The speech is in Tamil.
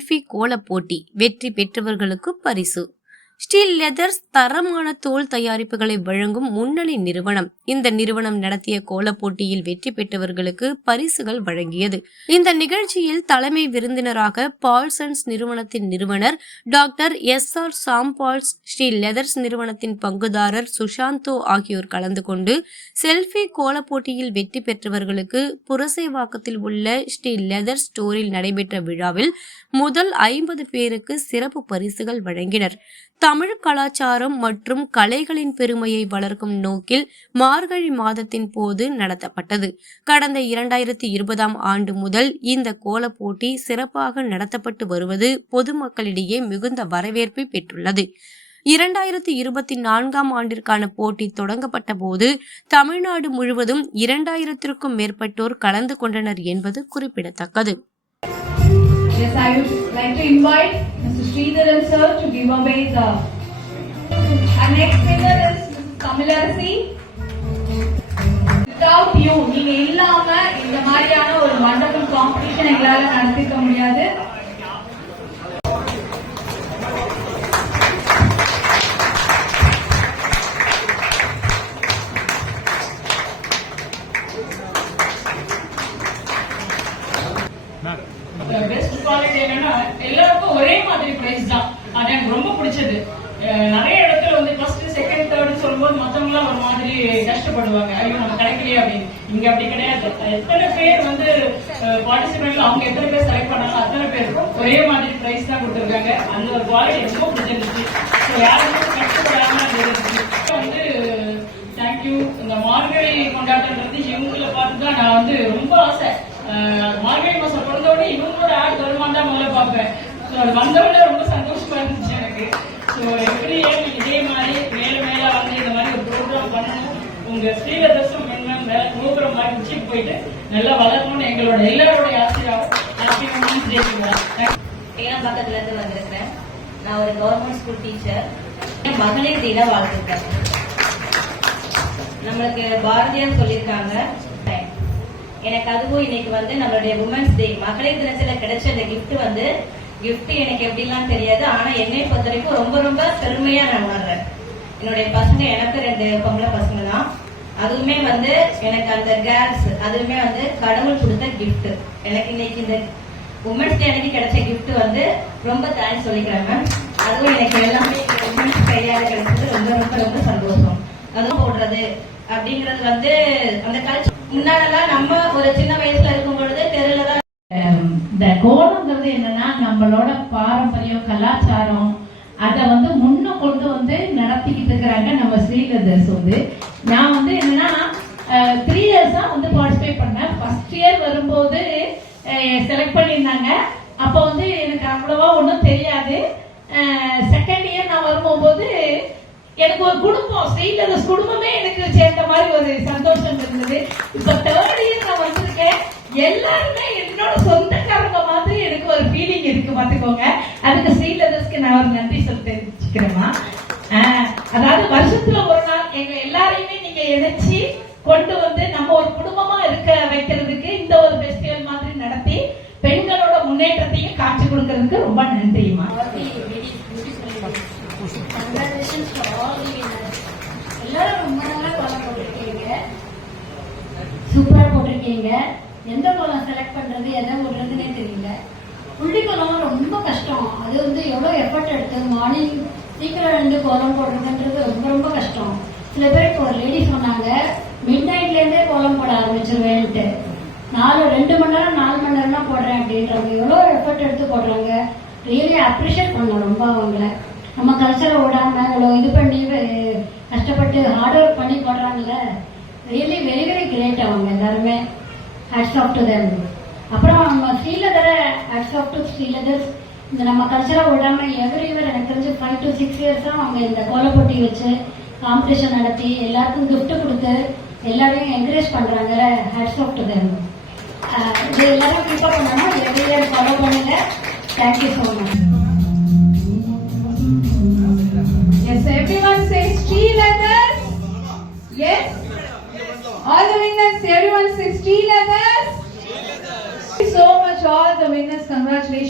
செல்ஃபி கோல போட்டி, வெற்றி பெற்றவர்களுக்கு பரிசு. ஸ்டீல் லெதர்ஸ் தரமான தோல் தயாரிப்புகளை வழங்கும் முன்னணி நிறுவனம். இந்த நிறுவனம் நடத்திய கோல போட்டியில் வெற்றி பெற்றவர்களுக்கு பரிசுகள் வழங்கியது. இந்த நிகழ்ச்சியில் தலைமை விருந்தினராக பால்சன்ஸ் நிறுவனத்தின் நிறுவனர் டாக்டர் SR சாம்பால்ஸ், ஸ்டீல் லெதர்ஸ் நிறுவனத்தின் பங்குதாரர் சுஷாந்தோ ஆகியோர் கலந்து கொண்டு செல்ஃபி கோல போட்டியில் வெற்றி பெற்றவர்களுக்கு புரசைவாக்கத்தில் உள்ள ஸ்டீல் லெதர் ஸ்டோரில் நடைபெற்ற விழாவில் முதல் 50 பேருக்கு சிறப்பு பரிசுகள் வழங்கினர். தமிழ் கலாச்சாரம் மற்றும் கலைகளின் பெருமையை வளர்க்கும் நோக்கில் மார்கழி மாதத்தின் போது நடத்தப்பட்டது. கடந்த 2020ஆம் ஆண்டு முதல் இந்த கோல போட்டி சிறப்பாக நடத்தப்பட்டு வருவது பொதுமக்களிடையே மிகுந்த வரவேற்பை பெற்றுள்ளது. 2024ஆம் ஆண்டிற்கான போட்டி தொடங்கப்பட்ட போது தமிழ்நாடு முழுவதும் 2000த்திற்கும் மேற்பட்டோர் கலந்து கொண்டனர் என்பது குறிப்பிடத்தக்கது. Yes, I would like to invite Mr. Sridharan sir to give away the. Our next winner is Mrs. Kamilarasi. Without you, நீங்க இல்லாம இந்த மாதிரியான ஒரு wonderful competition எங்களால நடத்திக்க முடியாது. பெஸ்ட் குவாலிட்டி என்னன்னா எல்லாருக்கும் ஒரே மாதிரி பிரைஸ் தான். அது எனக்கு ரொம்ப பிடிச்சது. நிறைய இடத்துல வந்து ஃபர்ஸ்ட் செகண்ட் தேர்ட் சொல்லும்போது மத்தவங்க எல்லாம் ஒரு மாதிரி கஷ்டப்படுவாங்க, ஐயோ நம்ம கிடைக்கலையே அப்படின்னு. இங்க அப்படி கிடையாது. எத்தனை பேர் வந்து பார்ட்டிசிபேட்ல அவங்க எத்தனை பேர் செலக்ட் பண்ணாங்க அத்தனை பேருக்கும் ஒரே மாதிரி பிரைஸ் தான் கொடுத்துருக்காங்க. அந்த ஒரு குவாலிட்டி ரொம்ப பிடிச்சிருந்துச்சு. யாருமே கஷ்டப்படாம வந்து தேங்க்யூ. இந்த மார்கழி கொண்டாட்டன்றது இவங்களை பார்த்துதான் நான் வந்து ரொம்ப ஆசை. மார்கழி மாசம் பிறந்தோடனே இவங்களோட ஆட் வருமானு தான் முதல்ல பார்ப்பேன். வந்தோடனே ரொம்ப சந்தோஷமா இருந்துச்சு எனக்கு. எப்படி இதே மாதிரி மேல மேல வந்து இந்த மாதிரி ஒரு ப்ரோக்ராம் பண்ணணும். உங்க ஸ்ரீலதர்ஷம் வேலை ப்ரோக்ராம் மாதிரி உச்சிக்கு போயிட்டு நல்லா வளரணும்னு எங்களோட எல்லாரோட ஆசையாகும். பக்கத்துல இருந்து வந்திருக்கிறேன். நான் ஒரு கவர்மெண்ட் ஸ்கூல் டீச்சர். மகளிர் தின வாழ்த்துக்கள். நம்மளுக்கு பாரதியார் சொல்லியிருக்காங்க. எனக்கு அதுவும் இன்னைக்கு வந்து நம்மளுடைய உமன்ஸ் டே மகளிர் தினத்துல கிடைச்ச இந்த கிஃப்ட் எனக்கு எப்படிலாம் தெரியாது. ஆனா என்னை பொறுத்த வரைக்கும் ரொம்ப ரொம்ப பெருமையா நான் உணர்றேன். என்னுடைய பசங்க, எனக்கு 2 பொம்பளை பசங்க தான். அதுவுமே வந்து எனக்கு அந்த கேர்ள்ஸ் அதுவுமே வந்து கடவுள் கொடுத்த கிஃப்ட். எனக்கு இன்னைக்கு இந்த உமன்ஸ் டே அன்னைக்கு கிடைச்ச கிஃப்ட் வந்து ரொம்ப தேங்க்ஸ் சொல்லிக்கிறேன் மேம். அதுவும் எனக்கு எல்லாமே உமன்ஸ் கையால கிடைச்சது ரொம்ப ரொம்ப ரொம்ப சந்தோஷம். அதுவும் போடுறது அப்படிங்கறது வந்து அந்த கல்ச்சர் முன்னாடிலாம் நம்ம ஒரு சின்ன வயசுல இருக்கும் பொழுது தெருலதான். இந்த கோலம்ங்கிறது என்னன்னா நம்மளோட பாரம்பரியம் கலாச்சாரம் அதை வந்து முன்ன கொண்டு வந்து நடத்திக்கிட்டு இருக்கிறாங்க நம்ம ஸ்ரீலதர்ஸ். வந்து நான் வந்து என்னன்னா 3 இயர்ஸா வந்து பார்ட்டிசிபேட் பண்ணேன். ஃபர்ஸ்ட் இயர் வரும்போது செலக்ட் பண்ணியிருந்தாங்க. அப்போ வந்து எனக்கு அவ்வளவா ஒன்றும் தெரியாது. செகண்ட் இயர் நான் வரும்போது எனக்கு ஒரு குடும்பம், ஸ்ரீலதர்ஸ் குடும்பமே எனக்கு சேர்ந்த மாதிரி ஒரு சந்தோஷம் இருந்தது. இப்ப 3rd இயர் நான் வந்திருக்கேன். எல்லாருமே என்னோட சொந்தக்காரங்க மாதிரி எனக்கு ஒரு ஃபீலிங் இருக்கு பாத்துக்கோங்க. அதுக்கு ஸ்ரீலதர்ஸ்க்கு நான் ஒரு நன்றி சொல்லி தெரிஞ்சுக்கிறேமா. அதாவது வருஷத்துல ஒரு நாள் எங்க எல்லாரையுமே நீங்க இணைச்சி கொண்டு வந்து நம்ம ஒரு குடும்பமா இருக்க வைக்கிறதுக்கு இந்த ஒரு ஃபெஸ்டிவல் மாதிரி நடத்தி பெண்களோட முன்னேற்றத்தையும் காட்சி கொடுக்கறதுக்கு ரொம்ப நன்றிமா. எல்லாரும் ரொம்ப நல்லா கோலம் போட்டிருக்கீங்க, சூப்பரா போட்டிருக்கீங்க. எந்த கோலம் செலக்ட் பண்றது எதை விடுறதுன்னே தெரியல. புள்ளி கோலம் ரொம்ப கஷ்டம். அது வந்து எவ்வளவு எஃபர்ட் எடுத்து மார்னிங் சீக்கிரம் எழுந்து கோலம் போடுறதுன்றது ரொம்ப ரொம்ப கஷ்டம். சில பேருக்கு ஒரு லேடி சொன்னாங்க மிட் நைட்ல இருந்தே கோலம் போட ஆரம்பிச்சிருவேன்ட்டு. 2 மணி நேரம் 4 மணி நேரம் போடுறேன் அப்படின்றாங்க. எவ்வளவு எஃபர்ட் எடுத்து போடுறாங்க. ரியலி அப்ரிஷியேட் பண்ணலாம் ரொம்ப அவங்கள. நம்ம கல்ச்சரை விடாம இது பண்ணி கஷ்டப்பட்டு ஹார்ட் ஒர்க் பண்ணி போடுறாங்கல்ல. ரியலி வெரி வெரி கிரேட் அவங்க எல்லாருமே. Hats off to them. அப்புறம் நம்ம ஸ்ரீலதரை ஹேட்ஸ் ஆஃப் டு ஸ்ரீலதர்ஸ். இந்த நம்ம கல்ச்சரை விடாம எவ்ரி இயர் எனக்கு தெரிஞ்சு 5 to 6 இயர்ஸா அவங்க இந்த கோலப்போட்டி வச்சு காம்படிஷன் நடத்தி எல்லாருக்கும் கிஃப்ட் கொடுத்து எல்லாரையும் என்கரேஜ் பண்றாங்கல்ல. Hats off to them. இது எல்லாரும் கீப் அப் பண்ணணும். எவ்ரி இயர் ஃபாலோ பண்ணுங்க. Thank you so much. Yes, everyone say Sree-Leathers. Yes. All the winners, everyone say Sree-Leathers. Thank you so much, all the winners. Congratulations.